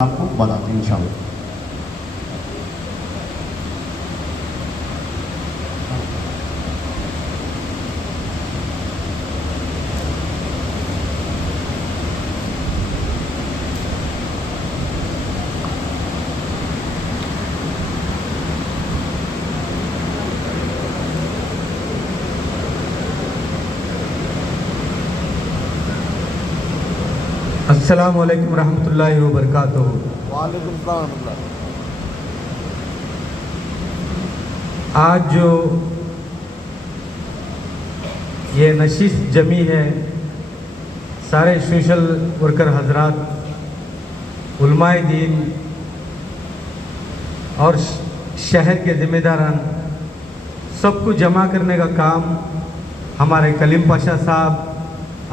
आपको बताते हैं इंशाल्लाह। अस्सलामु अलैकुम रहमतुल्लाहि व बरकातुहू। वालेकुम सलाम रहमतुल्लाह। आज जो ये नशिस्त जमी है, सारे सोशल वर्कर हजरात, उलमाए दीन और शहर के ज़िम्मेदारान सबको जमा करने का काम हमारे कलीम पाशा साहब,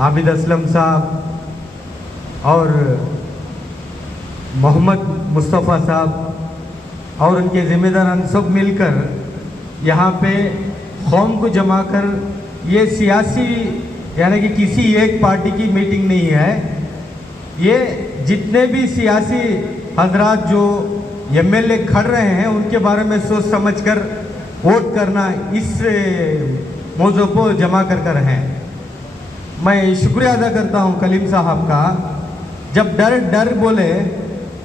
आबिद असलम साहब और मोहम्मद मुस्तफ़ा साहब और उनके ज़िम्मेदारान सब मिलकर यहाँ पे कौम को जमा कर, ये सियासी यानी कि किसी एक पार्टी की मीटिंग नहीं है, ये जितने भी सियासी हजरात जो एमएलए खड़ रहे हैं उनके बारे में सोच समझकर वोट करना, इस मौजू को जमा कर हैं। मैं शुक्रिया अदा करता हूँ कलीम साहब का। जब डर डर बोले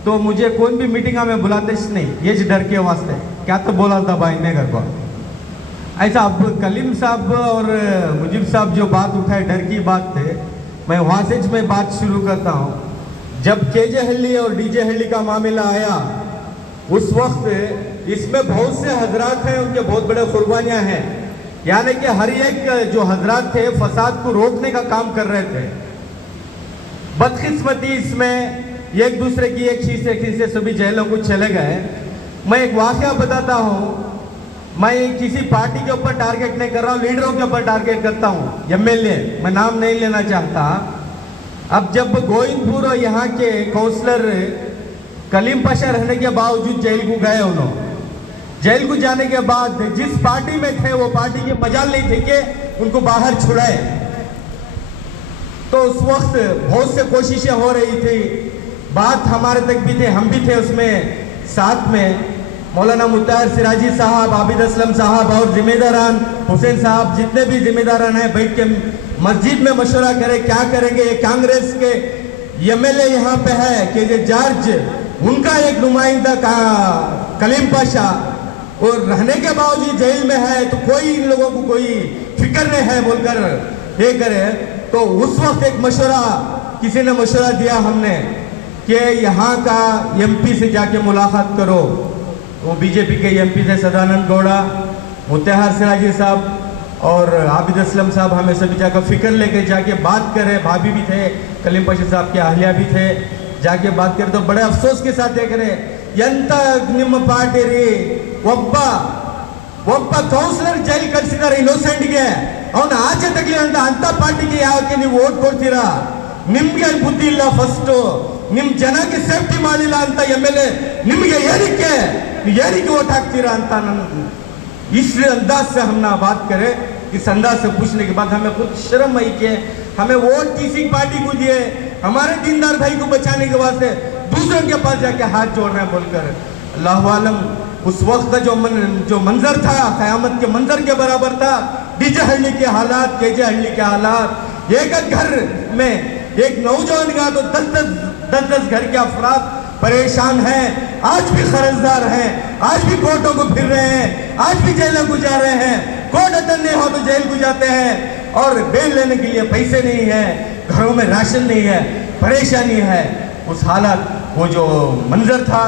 तो मुझे कौन भी मीटिंग में बुलाते नहीं, ये डर के वास्ते क्या तो बोला था भाई ने घर को ऐसा। अब कलीम साहब और मुजीब साहब जो बात उठाए, डर की बात थे, मैं वहाँ से मैं बात शुरू करता हूँ। जब केजे हल्ली और डीजे हल्ली का मामला आया, उस वक्त इसमें बहुत से हजरात हैं, उनके बहुत बड़े कुर्बानियाँ हैं, यानी कि हर एक जो हजरात थे फसाद को रोकने का काम कर रहे थे। बदकिस्मती इसमें एक दूसरे की एक खींचे सभी जेलों को चले गए। मैं एक वाकया बताता हूँ, मैं किसी पार्टी के ऊपर टारगेट नहीं कर रहा हूँ, लीडरों के ऊपर टारगेट करता हूँ, एमएलए, मैं नाम नहीं लेना चाहता। अब जब गोविंदपुर और यहाँ के काउंसलर कलीम पाशा रहने के बावजूद जेल को गए, उन्होंने जेल को जाने के बाद जिस पार्टी में थे वो पार्टी की मजाल नहीं थी कि उनको बाहर छुड़ाए, तो उस वक्त बहुत से कोशिशें हो रही थी, बात हमारे तक भी थे, हम भी थे उसमें साथ में। मौलाना मुत्ताहिर सिराजी साहब, आबिद असलम साहब और जिम्मेदारान हुसैन साहब, जितने भी जिम्मेदारान हैं, बैठ के मस्जिद में मशवरा करें क्या करेंगे। ये कांग्रेस के एमएलए यहाँ पे है कि ये जॉर्ज, उनका एक नुमाइंदा का कलीम पाशा, और रहने के बावजूद जेल में है, तो कोई इन लोगों को कोई फिक्र नहीं है बोलकर ये करे। तो उस वक्त एक मशवरा, किसी ने मशवरा दिया हमने कि यहाँ का एमपी से जाके मुलाकात करो। वो बीजेपी के एमपी थे सदानंद गौड़ा, मुत्ताहिर सिराजी साहब और आबिद असलम साहब, हमें सभी जाकर फिक्र लेके जाके बात करें। भाभी भी थे, कलीम पाशा साहब के अहलिया भी थे, जाके बात करें तो बड़े अफसोस के साथ देख रहे, ಎಂತ ನಿಮ್ಮ ಪಾರ್ಟಿ ರೀ, ಒಬ್ಬ ಕೌನ್ಸಿಲರ್ ಜೈಲ್ ಕಳಿಸಿದ್ದಾರೆ ಇನ್ನೋಸೆಂಟ್ಗೆ, ಅವನ ಆಚೆ ತಗಲಿ ಅಂತ ಪಾರ್ಟಿಗೆ ಯಾಕೆ ನೀವು ವೋಟ್ ಕೊಡ್ತೀರಾ? ನಿಮ್ಗೆ ಬುದ್ಧಿ ಇಲ್ಲ, ಫಸ್ಟ್ ನಿಮ್ ಜನಕ್ಕೆ ಸೇಫ್ಟಿ ಮಾಡಿಲ್ಲ ಅಂತ एमएलए ನಿಮಗೆ ಏನಕ್ಕೆ वोट ಹಾಕ್ತೀರಾ ಅಂತ इस अंदाज से हम ना बात करें। इस अंदाज से पूछने के बाद हमें कुछ शर्म आई कि हमें वोट किसी पार्टी को दिए, हमारे दीनदार भाई को बचाने के वास्ते दूसरों के पास जाके हाथ जोड़ रहे हैं बोलकर। अल्लाह आलम उस वक्त का जो मंजर था, क़यामत के मंजर के बराबर था। डीजे हल्ली के हालात, केजे हल्ली के हालात, एक घर में एक नौजवान का तो 10 घर के अफराद परेशान हैं, आज भी कर्जदार हैं, आज भी कोर्टों को फिर रहे हैं, आज भी जेलों को जा रहे हैं, कोर्ट अटेंड नहीं हो तो जेल को जाते हैं, और बेल लेने के लिए पैसे नहीं है, घरों में राशन नहीं है, परेशानी है। उस हालात, वो जो मंजर था,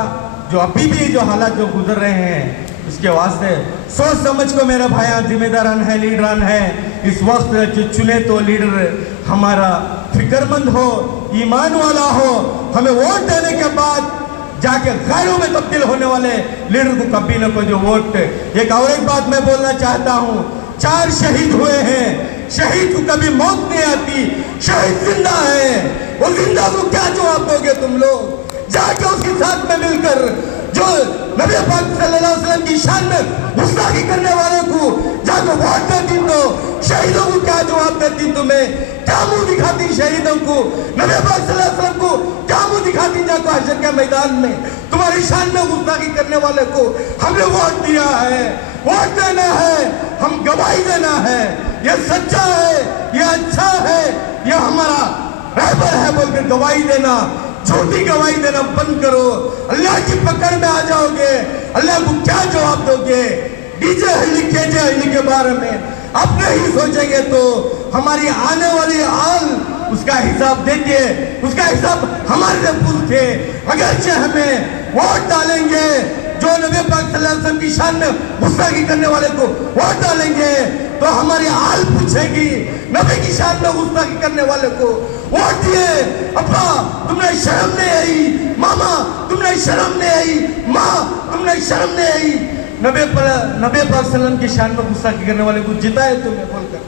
जो अभी भी जो हालात जो गुजर रहे हैं, इसके वास्ते सोच समझ को मेरा भाइयां जिम्मेदारान है, लीडरान है, इस वक्त जो चुने तो लीडर हमारा फिक्रमंद हो, ईमान वाला हो, हमें वोट देने के बाद जाके गैरों में तब्दील होने वाले लीडर को कभी न कोई जो वोट। एक और एक बात मैं बोलना चाहता हूँ, 4 शहीद हुए हैं, शहीद को कभी मौत नहीं आती, शहीद जिंदा है, वो जिंदा को क्या जवाब दोगे तुम लोग? जाके उसके साथ में मिलकर जो जो नबी पाक सल्लल्लाहु अलैहि वसल्लम की शान में गुस्ताखी करने वाले को जाकर वोट देती तो शहीदों को क्या जवाब देती? तुम्हें क्या मुंह दिखाती शहीदों को? नबी पाक सल्लल्लाहु अलैहि वसल्लम को क्या मुंह दिखाती जाकर हशर के मैदान में? तुम्हारी शान में गुस्ताखी करने वाले को हमने वोट दिया है, वोट देना है, हम गवाही देना है, ये सच्चा है, ये अच्छा है, ये हमारा रहबर है बोलकर गवाही देना, झूठी गवाही देना बंद करो। अल्लाह की पकड़ में आ जाओगे, अल्लाह को क्या जवाब दोगे? डीजे हल्ली केजे हल्ली के बारे में अपने ही सोचेंगे तो हमारी आने वाली आल उसका हिसाब देंगे, उसका हिसाब हमारे से पूछते। अगरचे हमें वोट डालेंगे, जो नबी पाक सल्लल्लाहु अलैहि वसल्लम की शान में गुस्ताखी करने वाले को वोट डालेंगे तो हमारी आल पूछेगी, नबी की शान में गुस्ताखी करने वाले को वोट दिए, अब्बा तुमने शर्म नहीं आई, मामा तुमने शर्म नहीं आई, माँ तुमने शर्म नहीं आई, नबी पाक सल्लल्लाहु की शान में गुस्ताखी करने वाले को जिताए तुमने बोलकर,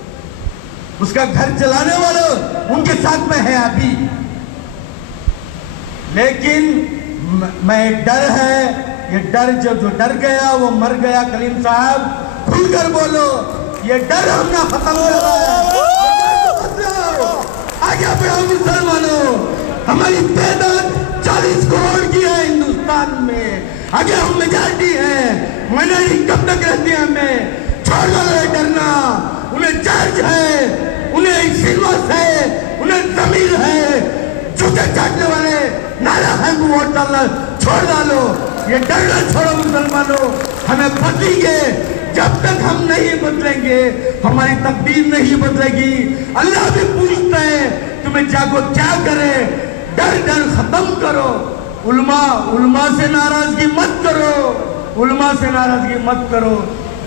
उसका घर चलाने वाले उनके साथ में है अभी। लेकिन मैं डर है, ये डर जो डर गया वो मर गया। कलीम साहब खुलकर बोलो, ये डर हमने खत्म हो गया। आगे बढ़ो मुसलमानों, हमारी तादाद 40 करोड़ की है हिंदुस्तान में, आगे हम मेजॉरिटी है, माइनॉरिटी कब तक रहती है? हमें छोड़ दो डरना, उन्हें चार्ज है, उन्हें सिलवस है, उन्हें जमीर है, जूते चाटने वाले नारा है को वोट डालना छोड़ डालो, ये डरना छोड़ो मुसलमानों, हमें बदलेंगे। जब तक हम नहीं बदलेंगे हमारी तकदीर नहीं बदलेगी। अल्लाह भी पूछता है तुम्हें जागो क्या करे, डर डर खत्म करो, उल्मा से नाराजगी मत करो, उल्मा से नाराजगी मत करो।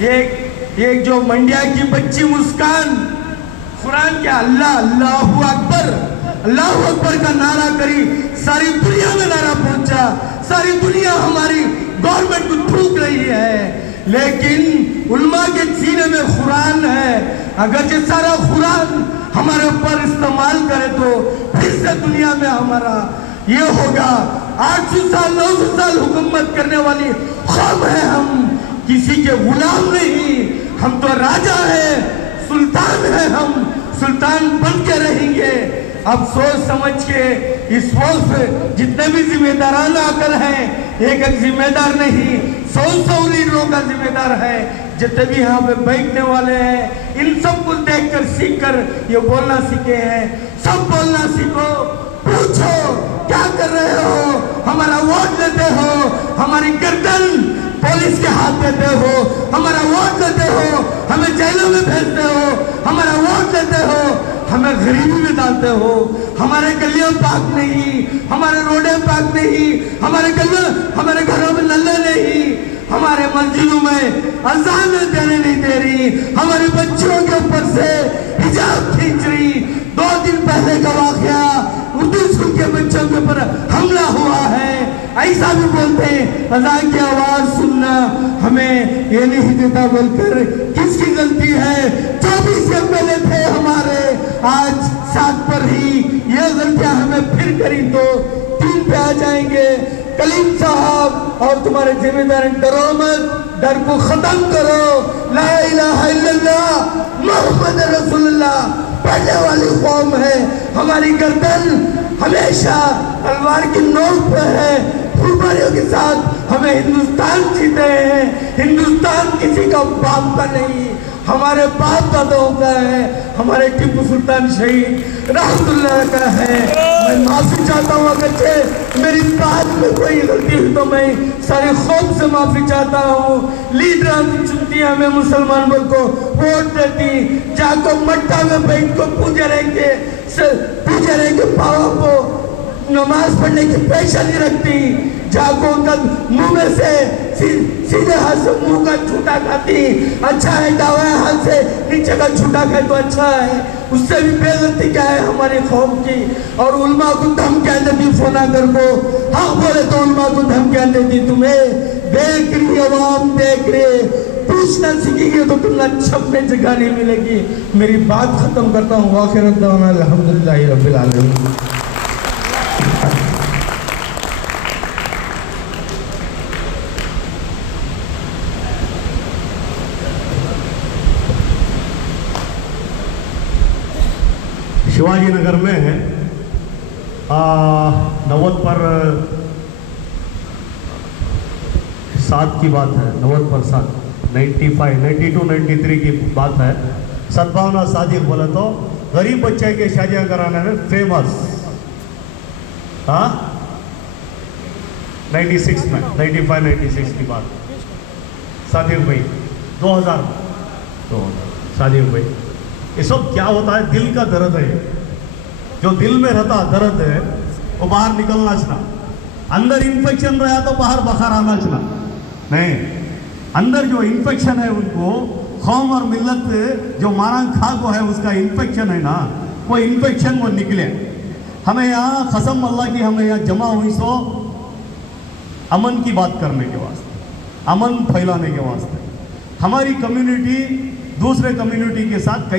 एक जो मंडिया की बच्ची मुस्कान कुरान के अल्लाहू अकबर का नारा करी, सारी दुनिया में नारा पहुंचा, सारी दुनिया हमारी गवर्नमेंट को थूक रही है, लेकिन उल्मा के सीने में कुरान है। अगर ये सारा कुरान हमारे ऊपर इस्तेमाल करे तो फिर से दुनिया में हमारा ये होगा। 800 साल 900 साल हुकूमत करने वाली कौम है हम, किसी के गुलाम नहीं, हम तो राजा है, सुल्तान है, हम सुल्तान बन के रहेंगे। अब सोच समझ के इस वक्त जितने भी जिम्मेदारान आकर हैं, एक जिम्मेदार नहीं 100 लीडरों का जिम्मेदार है, जितने भी यहाँ पे बैठने वाले हैं, इन सब को देखकर सीखकर ये बोलना सीखे हैं। सब बोलना सीखो, पूछो क्या कर रहे हो, हमारा वोट लेते हो, हमारी गर्दन पुलिस के हाथ देते हो, हमारा वोट लेते हो, हमें जेलों में भेजते हो, हमारा वोट लेते हो, हमें गरीबी में डालते हो, हमारे गलियां पाक नहीं, हमारे रोडें पाक नहीं, हमारे घरों में नल्ले नहीं, हमारे मस्जिदों में अजान देने नहीं दे रही, हमारे बच्चों के ऊपर से हिजाब खींच रही। 2 दिन पहले का वाकया, उर्दू स्कूल के बच्चों के ऊपर हमला हुआ है। ऐसा भी बोलते हैं अजान की आवाज सुनना हमें ये नहीं देता बोलकर, किसकी गलती है? 24 MLA थे हमारे, आज 7 पर ही ये गलतियां हमें फिर करी तो 3 पे आ जाएंगे। कलीम साहब और तुम्हारे जिम्मेदार, डरो मत, डर को खत्म करो, ला इलाहा इल्लल्लाह मोहम्मद रसूलुल्लाह पढ़ने वाली कौम है। हमारी गर्दन हमेशा तलवार की नोक पर है, फुलबारियों के साथ हमें हिंदुस्तान जीते हैं। हिंदुस्तान किसी का बाप का नहीं, हमारे बाप दादाओं का है, हमारे टीपू सुल्तान शहीद रहमतुल्लाह का है। मैं माफी चाहता हूँ अगर मेरी बात में कोई गलती हुई तो मैं सारे कौम से माफी चाहता हूँ। लीडर चुनती है हमें मुसलमान मुल्क को वोट देती, जाको मट्टा में बैठ को पूजे रहेंगे पावा को नमाज पढ़ने की पेशा नहीं रखती, जाको उनका मुंह में से सीधे हाथ से मुंह का छूटा खाती। अच्छा है दावा हाथ से नीचे का छूटा खाए तो अच्छा है, उससे भी बेइज्जती क्या है हमारी कौम की। और उल्मा को धमकियां देती फोन कर को, हाँ बोले तो उल्मा को धमकियां देती। तुम्हें देख रही आवाम, देख रही, पूछना सीखेंगे तो तुम्हें छपने जगह नहीं मिलेगी। मेरी बात खत्म करता हूँ। वाखिरत दावाना अल्हम्दुलिल्लाहि रब्बिल आलमीन। शिवाजी नगर में है 90% की बात है, 90% 95, 92, 93 की बात है। सद्भावना सादिक बोले तो गरीब बच्चे के शादियां कराने में फेमस। हाँ 96 में 95, 96 की बात। सादिक भाई 2000 सादिक भाई, ये सब क्या होता है? दिल का दर्द है। जो दिल में रहता दर्द है वो बाहर निकलना चाहिए। अंदर इन्फेक्शन रहा तो बाहर बुखार आना चाहिए। नहीं, अंदर जो इन्फेक्शन है उनको कौम और मिल्लत जो मारा खा को है उसका इन्फेक्शन है ना, वो इन्फेक्शन वो निकले। हमें यहाँ कसम अल्लाह की हमें यहाँ जमा हुई सो अमन की बात करने के वास्ते, अमन फैलाने के वास्ते। हमारी कम्युनिटी दूसरे कम्युनिटी के साथ कई